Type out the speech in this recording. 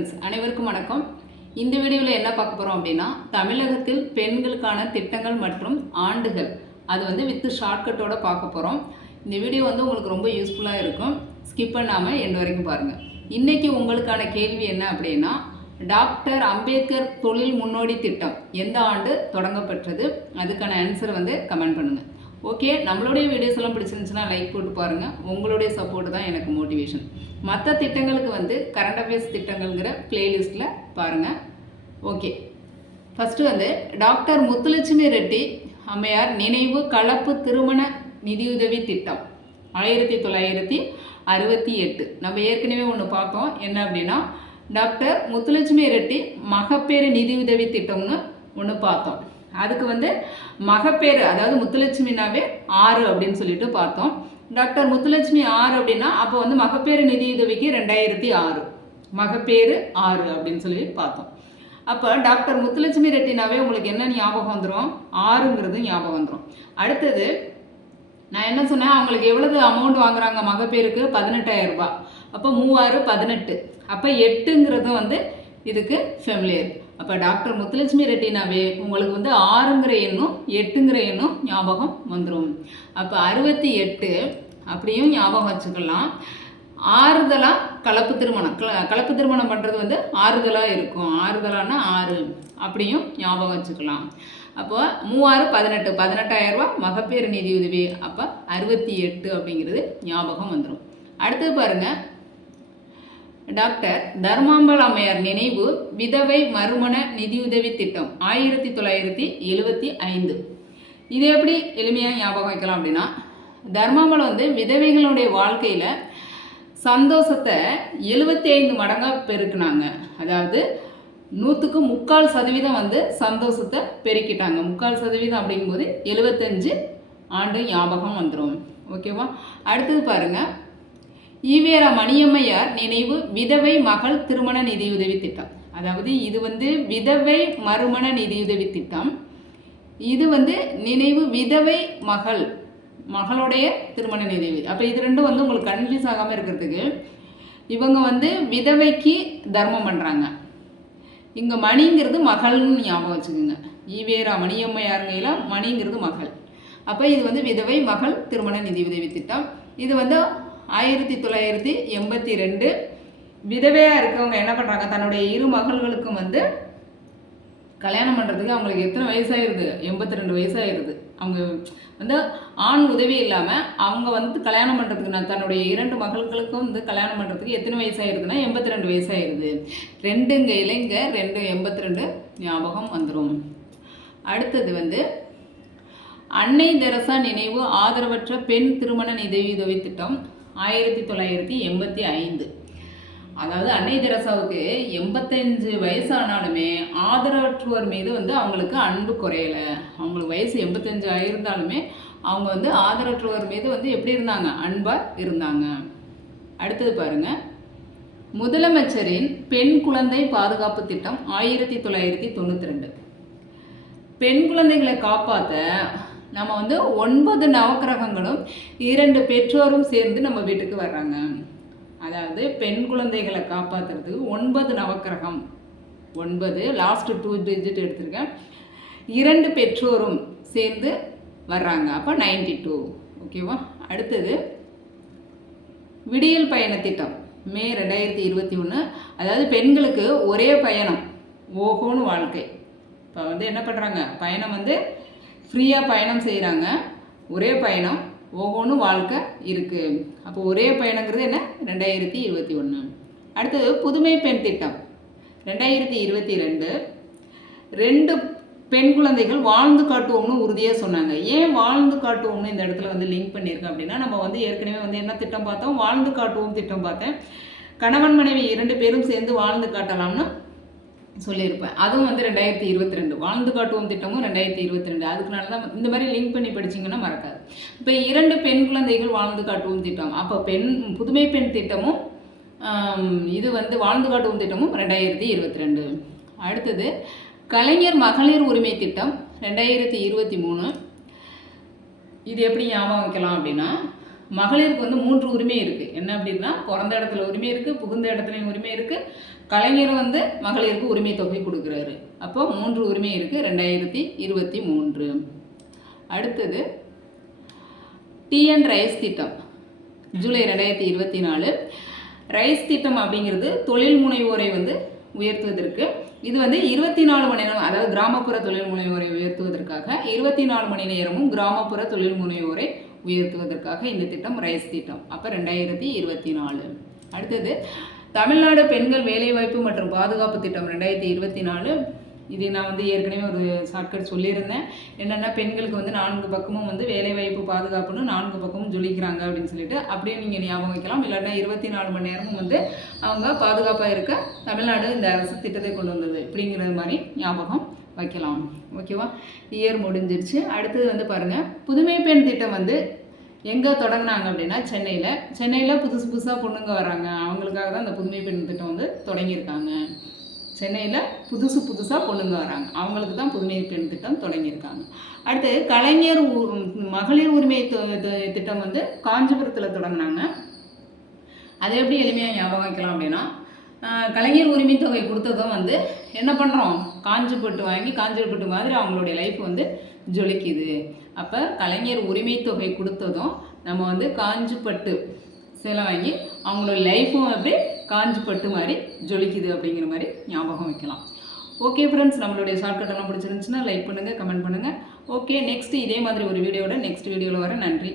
Friends அனைவருக்கும் வணக்கம். இந்த வீடியோவில் என்ன பார்க்க போகிறோம் அப்படின்னா தமிழகத்தில் பெண்களுக்கான திட்டங்கள் மற்றும் ஆண்டுகள். அது வந்து வித்து ஷார்ட்கட்டோட பார்க்க போகிறோம் இந்த வீடியோ வந்து உங்களுக்கு ரொம்ப யூஸ்ஃபுல்லாக இருக்கும். ஸ்கிப் பண்ணாமல் எண்டு வரைக்கும் பாருங்கள் இன்றைக்கி உங்களுக்கான கேள்வி என்ன அப்படின்னா டாக்டர் அம்பேத்கர் தொழில் முன்னோடி திட்டம் எந்த ஆண்டு தொடங்கப்பட்டது அதுக்கான ஆன்சர் வந்து கமெண்ட் பண்ணுங்கள் ஓகே நம்மளுடைய வீடியோஸ் எல்லாம் பிடிச்சிருந்துச்சுன்னா லைக் போட்டு பாருங்கள் உங்களுடைய சப்போர்ட் தான் எனக்கு மோட்டிவேஷன் மற்ற திட்டங்களுக்கு வந்து கரண்ட் அஃபேர்ஸ் திட்டங்கள்ங்கிற பிளேலிஸ்ட்டில் பாருங்கள் ஓகே ஃபஸ்ட்டு வந்து டாக்டர் முத்துலட்சுமி ரெட்டி அம்மையார் நினைவு கலப்பு திருமண நிதியுதவி திட்டம். ஆயிரத்தி தொள்ளாயிரத்தி அறுபத்தி எட்டு. நம்ம ஏற்கனவே ஒன்று பார்த்தோம். என்ன அப்படின்னா டாக்டர் முத்துலட்சுமி ரெட்டி மகப்பேறு நிதியுதவி திட்டம்னு ஒன்று பார்த்தோம். அதுக்கு வந்து மகப்பேறு அதாவது முத்துலட்சுமினாவே ஆறு அப்படின்னு சொல்லிட்டு பார்த்தோம். டாக்டர் முத்துலட்சுமி ஆறு அப்படின்னா அப்போ வந்து மகப்பேறு நிதியுதவிக்கு ரெண்டாயிரத்தி ஆறு. மகப்பேறு ஆறு அப்படின்னு சொல்லி பார்த்தோம். அப்போ டாக்டர் முத்துலட்சுமி ரெட்டினாவே உங்களுக்கு என்ன ஞாபகம் வந்துடும் ஆறுங்கிறது ஞாபகம் வந்துடும் அடுத்தது நான் என்ன சொன்னேன்? அவங்களுக்கு எவ்வளவு அமௌண்ட் வாங்குறாங்க மகப்பேருக்கு பதினெட்டாயிரம் ரூபாய். அப்போ மூவாறு பதினெட்டு. அப்போ எட்டுங்கிறது வந்து இதுக்கு ஃபெமிலியர் அப்போ டாக்டர் முத்துலட்சுமி ரெட்டினாவே உங்களுக்கு வந்து ஆறுங்கிற எண்ணும் எட்டுங்கிற எண்ணும் ஞாபகம் வந்துடும் அப்போ அறுபத்தி எட்டு அப்படியும் ஞாபகம் வச்சுக்கலாம். ஆறுதலாக கலப்பு திருமணம். கல கலப்பு திருமணம் பண்ணுறது வந்து ஆறுதலாக இருக்கும். ஆறுதலானா ஆறு அப்படியும் ஞாபகம் வச்சுக்கலாம். அப்போ மூவாறு பதினெட்டு. பதினெட்டாயிரரூபா மகப்பேறு நிதி உதவி. அப்போ அறுபத்தி எட்டு அப்படிங்கிறது ஞாபகம் வந்துடும் அடுத்தது பாருங்கள் டாக்டர் தர்மாம்பல் அம்மையார் நினைவு விதவை மறுமண நிதியுதவி திட்டம் ஆயிரத்தி தொள்ளாயிரத்தி எழுபத்தி ஐந்து. இது எப்படி எளிமையாக ஞாபகம் வைக்கலாம் அப்படின்னா தர்மாம்பலம் வந்து விதவைகளுடைய வாழ்க்கையில் சந்தோஷத்தை எழுபத்தி ஐந்து மடங்காக பெருக்கினாங்க. அதாவது நூற்றுக்கு முக்கால் சதவீதம் வந்து சந்தோஷத்தை பெருக்கிட்டாங்க. முக்கால் சதவீதம் அப்படிங்கும்போது எழுபத்தஞ்சு ஆண்டு ஞாபகம் வந்துடும் ஓகேவா? அடுத்தது பாருங்கள் ஈவேரா மணியம்மையார் நினைவு விதவை மகள் திருமண நிதியுதவி திட்டம். அதாவது இது வந்து விதவை மறுமண நிதியுதவி திட்டம். இது வந்து நினைவு விதவை மகள் மகளுடைய திருமண நிதியுதவி அப்போ இது ரெண்டும் வந்து உங்களுக்கு கன்ஃபியூஸ் ஆகாமல் இருக்கிறதுக்கு இவங்க வந்து விதவைக்கு தர்மம் பண்ணுறாங்க இங்கே மணிங்கிறது மகள்னு ஞாபகம் வச்சுக்கோங்க. ஈவேரா மணியம்மையாருங்கையில் மணிங்கிறது மகள். அப்போ இது வந்து விதவை மகள் திருமண நிதியுதவி திட்டம். இது வந்து ஆயிரத்தி தொள்ளாயிரத்தி எண்பத்தி ரெண்டு. விதவையாக இருக்கவங்க என்ன பண்ணுறாங்க தன்னுடைய இரு மகள்களுக்கும் வந்து கல்யாணம் பண்ணுறதுக்கு அவங்களுக்கு எத்தனை வயசாகிருது எண்பத்தி ரெண்டு வயசாகிருது அவங்க வந்து ஆண் உதவி இல்லாமல் அவங்க வந்து கல்யாணம் பண்ணுறதுக்கு நான் தன்னுடைய இரண்டு மகள்களுக்கும் வந்து கல்யாணம் பண்ணுறதுக்கு எத்தனை வயசாகிருதுன்னா எண்பத்தி ரெண்டு வயசாகிருது ரெண்டுங்க இளைஞ ரெண்டு எண்பத்தி ரெண்டு ஞாபகம் வந்துடும் அடுத்தது வந்து அன்னை தெரசா நினைவு ஆதரவற்ற பெண் திருமண நிதியுதவி திட்டம். ஆயிரத்தி தொள்ளாயிரத்தி எண்பத்தி ஐந்து. அதாவது அன்னை தெரசாவுக்கு எண்பத்தஞ்சு வயசானாலுமே ஆதரவற்றோர் மீது வந்து அவங்களுக்கு அன்பு குறையலை. அவங்களுக்கு வயசு எண்பத்தஞ்சு ஆயிருந்தாலுமே அவங்க வந்து ஆதரவற்றோர் மீது வந்து எப்படி இருந்தாங்க? அன்பாக இருந்தாங்க. அடுத்தது பாருங்க. முதலமைச்சரின் பெண் குழந்தை பாதுகாப்பு திட்டம் ஆயிரத்தி தொள்ளாயிரத்தி தொண்ணூற்றி ரெண்டு. பெண் குழந்தைகளை காப்பாற்ற நம்ம வந்து ஒன்பது நவக்கிரகங்களும் இரண்டு பெற்றோரும் சேர்ந்து நம்ம வீட்டுக்கு வர்றாங்க. அதாவது பெண் குழந்தைகளை காப்பாற்றுறதுக்கு ஒன்பது நவக்கிரகம். ஒன்பது லாஸ்ட் டூ டிஜிட் எடுத்திருக்கேன். இரண்டு பெற்றோரும் சேர்ந்து வர்றாங்க. அப்போ நைன்டி டூ ஓகேவா அடுத்தது விடியல் பயண திட்டம். மே ரெண்டாயிரத்தி இருபத்தி ஒன்று அதாவது பெண்களுக்கு ஒரே பயணம். ஓகோன்னு வாழ்க்கை. இப்போ வந்து என்ன பண்ணுறாங்க பயணம் வந்து ஃப்ரீயாக பயணம் செய்கிறாங்க ஒரே பயணம் ஒவ்வொன்றும் வாழ்க்கை இருக்குது அப்போ ஒரே பயணங்கிறது என்ன? ரெண்டாயிரத்தி இருபத்தி ஒன்று அடுத்தது புதுமை பெண் திட்டம். ரெண்டாயிரத்தி இருபத்தி ரெண்டு. ரெண்டு பெண் குழந்தைகள் வாழ்ந்து காட்டுவோம்னு உறுதியாக சொன்னாங்க. ஏன் வாழ்ந்து காட்டுவோம்னு இந்த இடத்துல வந்து லிங்க் பண்ணியிருக்கேன் அப்படின்னா நம்ம வந்து ஏற்கனவே வந்து என்ன திட்டம் பார்த்தோம்? வாழ்ந்து காட்டுவோம் திட்டம் பார்த்தேன். கணவன் மனைவி இரண்டு பேரும் சேர்ந்து வாழ்ந்து காட்டலாம்னு சொல்லியிருப்பேன். அதுவும் வந்து ரெண்டாயிரத்தி இருபத்தி ரெண்டு. வாழ்ந்து காட்டுவோம் திட்டமும் ரெண்டாயிரத்தி இருபத்தி ரெண்டு. அதுக்குனால தான் இந்த மாதிரி லிங்க் பண்ணி படிச்சிங்கன்னா மறக்காது. இப்போ இரண்டு பெண் குழந்தைகள் வாழ்ந்து காட்டுவோம் திட்டம். அப்போ பெண் புதுமை பெண் திட்டமும் இது வந்து வாழ்ந்து காட்டுவோம் திட்டமும் ரெண்டாயிரத்தி இருபத்தி ரெண்டு. அடுத்தது கலைஞர் மகளிர் உரிமை திட்டம் ரெண்டாயிரத்தி இருபத்தி மூணு. இது எப்படி ஞாபகம் வைக்கலாம் அப்படின்னா மகளிருக்கு வந்து மூன்று உரிமை இருக்குது என்ன அப்படின்னா பிறந்த இடத்துல உரிமை இருக்குது புகுந்த இடத்துலையும் உரிமை இருக்குது கலைஞர் வந்து மகளிருக்கு உரிமை தொகை கொடுக்குறாரு. அப்போ மூன்று உரிமை இருக்குது ரெண்டாயிரத்தி இருபத்தி மூன்று. அடுத்தது டிஎன் ரைஸ் திட்டம் ஜூலை ரெண்டாயிரத்தி இருபத்தி நாலு. ரைஸ் திட்டம் அப்படிங்கிறது தொழில் முனைவோரை வந்து உயர்த்துவதற்கு இது வந்து இருபத்தி நாலு மணி நேரம் அதாவது கிராமப்புற தொழில் முனைவோரை உயர்த்துவதற்காக இருபத்தி நாலு மணி நேரமும் கிராமப்புற தொழில் முனைவோரை உயர்த்துவதற்காக இந்த திட்டம் ரைஸ் திட்டம். அப்போ ரெண்டாயிரத்தி இருபத்தி நாலு. அடுத்தது தமிழ்நாடு பெண்கள் வேலைவாய்ப்பு மற்றும் பாதுகாப்பு திட்டம் ரெண்டாயிரத்தி இருபத்தி நாலு. இது நான் வந்து ஏற்கனவே ஒரு ஷார்ட்கட் சொல்லியிருந்தேன். என்னென்னா பெண்களுக்கு வந்து நான்கு பக்கமும் வந்து வேலைவாய்ப்பு பாதுகாப்புன்னு நான்கு பக்கமும் ஜொலிக்கிறாங்க அப்படின்னு சொல்லிட்டு அப்படியே நீங்கள் ஞாபகம் வைக்கலாம். இல்லைன்னா இருபத்தி நாலு மணி நேரமும் வந்து அவங்க பாதுகாப்பாக இருக்க தமிழ்நாடு இந்த அரசு திட்டத்தை கொண்டு வந்தது. இப்படிங்கிற மாதிரி ஞாபகம். வைக்கலாம். ஓகேவா இயர் முடிஞ்சிருச்சு. அடுத்தது வந்து பாருங்கள் புதுமை பெண் திட்டம் வந்து எங்கே தொடங்கினாங்க அப்படின்னா சென்னையில். சென்னையில் புதுசு புதுசாக பொண்ணுங்க வராங்க. அவங்களுக்காக தான் இந்த புதுமை பெண் திட்டம் வந்து தொடங்கியிருக்காங்க. சென்னையில் புதுசு புதுசாக பொண்ணுங்க வராங்க. அவங்களுக்கு தான் புதுமை பெண் திட்டம் தொடங்கியிருக்காங்க. அடுத்து கலைஞர் உ- மகளிர் உரிமை திட்டம் வந்து காஞ்சிபுரத்தில் தொடங்கினாங்க. அதை எப்படி எளிமையாக ஞாபகம் வைக்கலாம் அப்படின்னா கலைஞர் உரிமை தொகை கொடுத்ததும் வந்து என்ன பண்ணுறோம் காஞ்சி பட்டு வாங்கி காஞ்சி பட்டு மாதிரி அவங்களுடைய லைஃப் வந்து ஜொலிக்குது. அப்போ கலைஞர் உரிமை தொகை கொடுத்ததும் நம்ம வந்து காஞ்சி பட்டு சேலை வாங்கி அவங்களோட லைஃப்பும் அப்படியே காஞ்சி பட்டு மாதிரி ஜொலிக்குது அப்படிங்கிற மாதிரி ஞாபகம் வைக்கலாம். ஓகே ஃப்ரெண்ட்ஸ் நம்மளுடைய ஷார்ட்கட்டெல்லாம் பிடிச்சிருந்துச்சுன்னா லைக் பண்ணுங்கள் கமெண்ட் பண்ணுங்கள் ஓகே நெக்ஸ்ட் இதே மாதிரி ஒரு வீடியோட நெக்ஸ்ட் வீடியோவில் வர நன்றி.